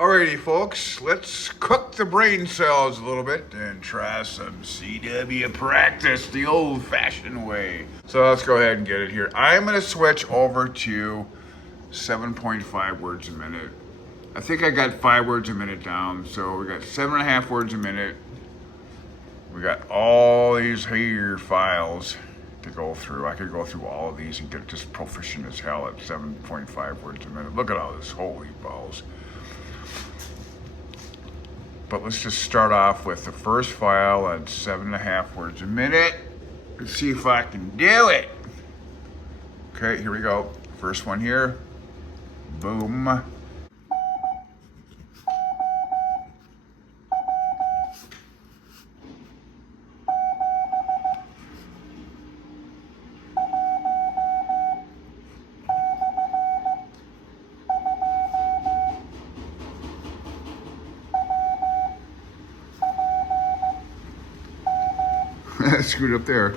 Alrighty, folks, let's cook the brain cells a little bit and try some CW practice the old-fashioned way. So let's go ahead and get it here. I'm going to switch over to 7.5 words a minute. I think I got 5 words a minute down, so we got 7.5 words a minute. We got all these here files to go through. I could go through all of these and get just proficient as hell at 7.5 words a minute. Look at all this, holy balls. But let's just start off with the first file at 7.5 words a minute. Let's see if I can do it. Okay, here we go. First one here. Boom. Screwed up there.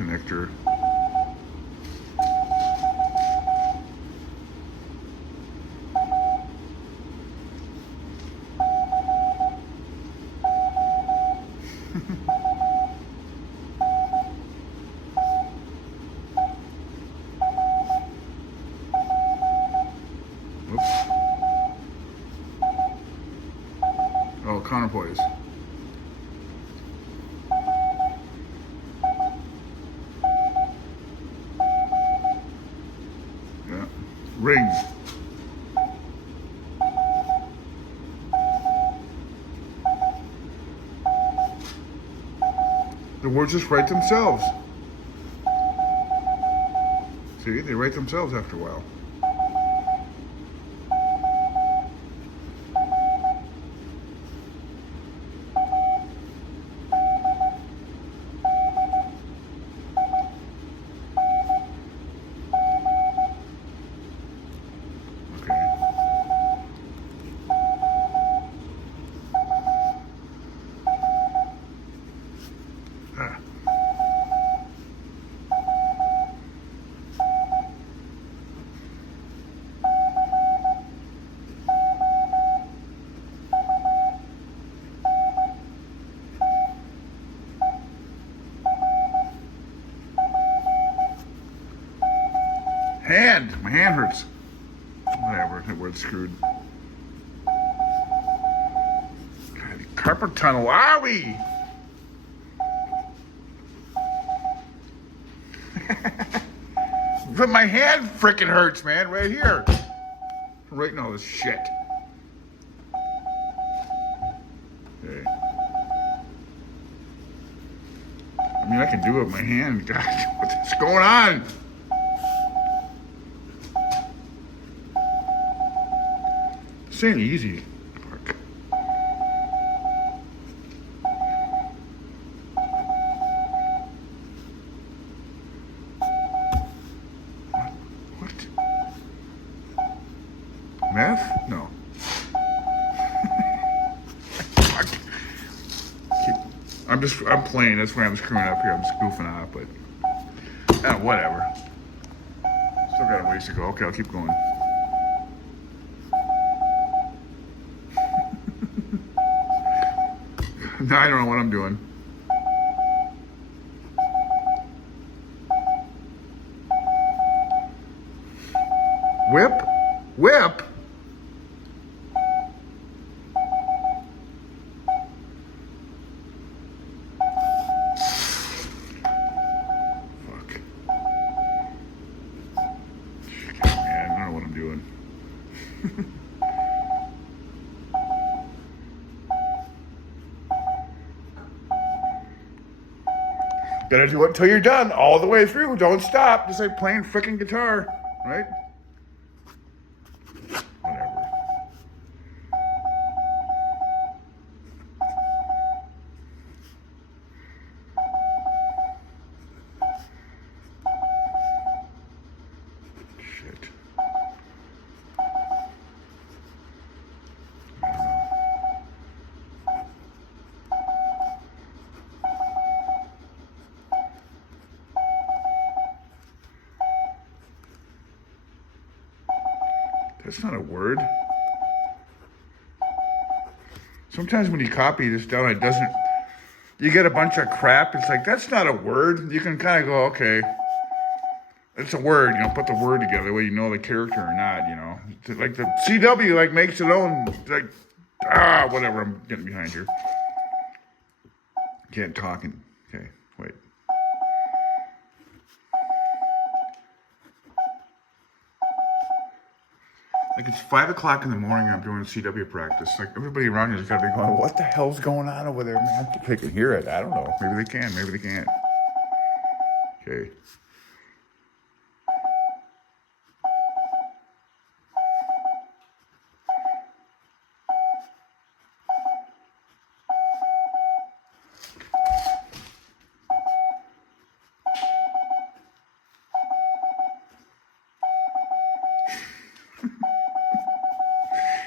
Connector. Whoops. Oh, counterpoise. Ring. The words just write themselves. See, they write themselves after a while. Hand! My hand hurts. Whatever, that word's screwed. God, carpal tunnel, owie! But my hand frickin' hurts, man, right here. Writing all this shit. Okay. I mean, I can do it with my hand. God, what's going on? This ain't easy. Fuck. I'm playing. That's why I'm screwing up here. I'm spoofing off, but whatever. Still got a ways to go. Okay, I'll keep going. Now I don't know what I'm doing. Whip? Whip? Fuck. Man, I don't know what I'm doing. Gotta do it until you're done, all the way through. Don't stop. Just like playing freaking guitar, right? Whatever. Shit. That's not a word. Sometimes when you copy this down, it doesn't. You get a bunch of crap. It's like, that's not a word. You can kind of go, okay, it's a word. Put the word together, whether you know the character or not. It's like the CW makes its own. Like, whatever. I'm getting behind here. Can't talk. Okay, wait. Like it's 5 o'clock in the morning and I'm doing CW practice. Like everybody around you has got to be going, what the hell's going on over there, man? They can hear it. I don't know. Maybe they can. Maybe they can't. Okay.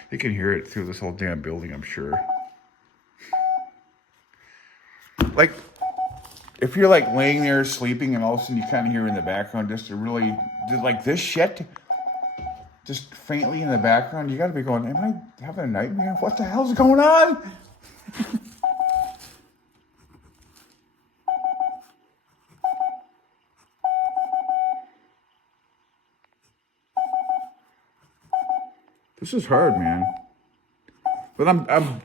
They can hear it through this whole damn building, I'm sure. Like, if you're like laying there sleeping and all of a sudden you kind of hear in the background just like this shit, just faintly in the background, you gotta be going, am I having a nightmare? What the hell's going on? This is hard, man. But I'm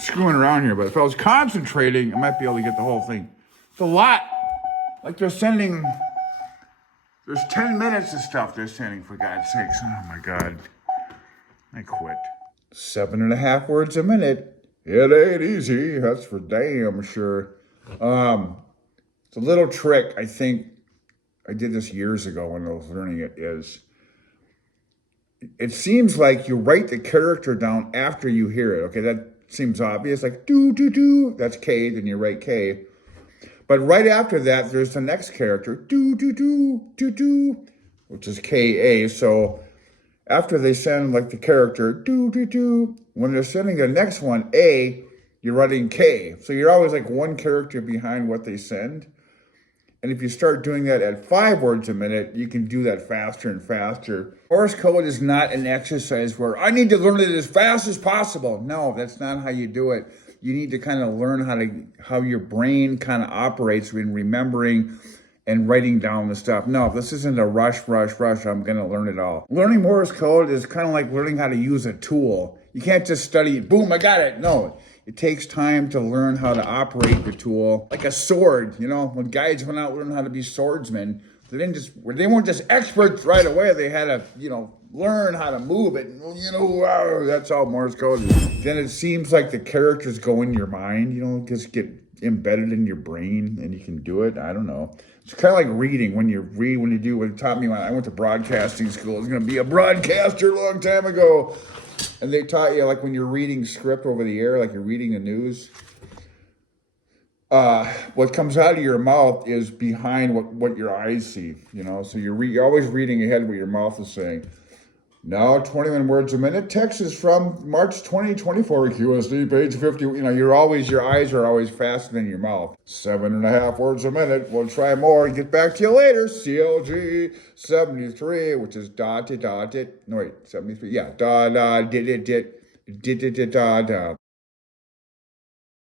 screwing around here. But if I was concentrating, I might be able to get the whole thing. It's a lot. Like there's 10 minutes of stuff they're sending, for God's sakes. Oh my God. I quit. 7.5 words a minute. It ain't easy. That's for damn sure. It's a little trick. I think I did this years ago when I was learning it. It seems like you write the character down after you hear it. Okay, that seems obvious. Like do do do. That's K. Then you write K. But right after that, there's the next character do do do do do, which is K A. So after they send like the character do do do, when they're sending the next one A, you're writing K. So you're always like one character behind what they send. And if you start doing that at 5 words a minute, you can do that faster and faster. Morse code is not an exercise where I need to learn it as fast as possible. No, that's not how you do it. You need to kind of learn how your brain kind of operates in remembering and writing down the stuff. No, this isn't a rush. I'm going to learn it all. Learning Morse code is kind of like learning how to use a tool. You can't just study it. Boom, I got it. No. It takes time to learn how to operate the tool. Like a sword, when guys went out learning how to be swordsmen, they weren't just experts right away. They had to, learn how to move it. That's all Morse code is. Then it seems like the characters go in your mind, just get embedded in your brain and you can do it. I don't know. It's kind of like reading when you read, when it taught me when I went to broadcasting school. I was going to be a broadcaster a long time ago. And they taught you, like when you're reading script over the air, like you're reading the news, what comes out of your mouth is behind what your eyes see, So you're always reading ahead of what your mouth is saying. Now 21 words a minute. Text is from March 2024 QSD, page 50. You know, your eyes are always faster than your mouth. 7.5 words a minute. We'll try more. Get back to you later. CLG 73, which is dot, no wait, 73. Yeah, dot, dot, dot, dot, dot, dot.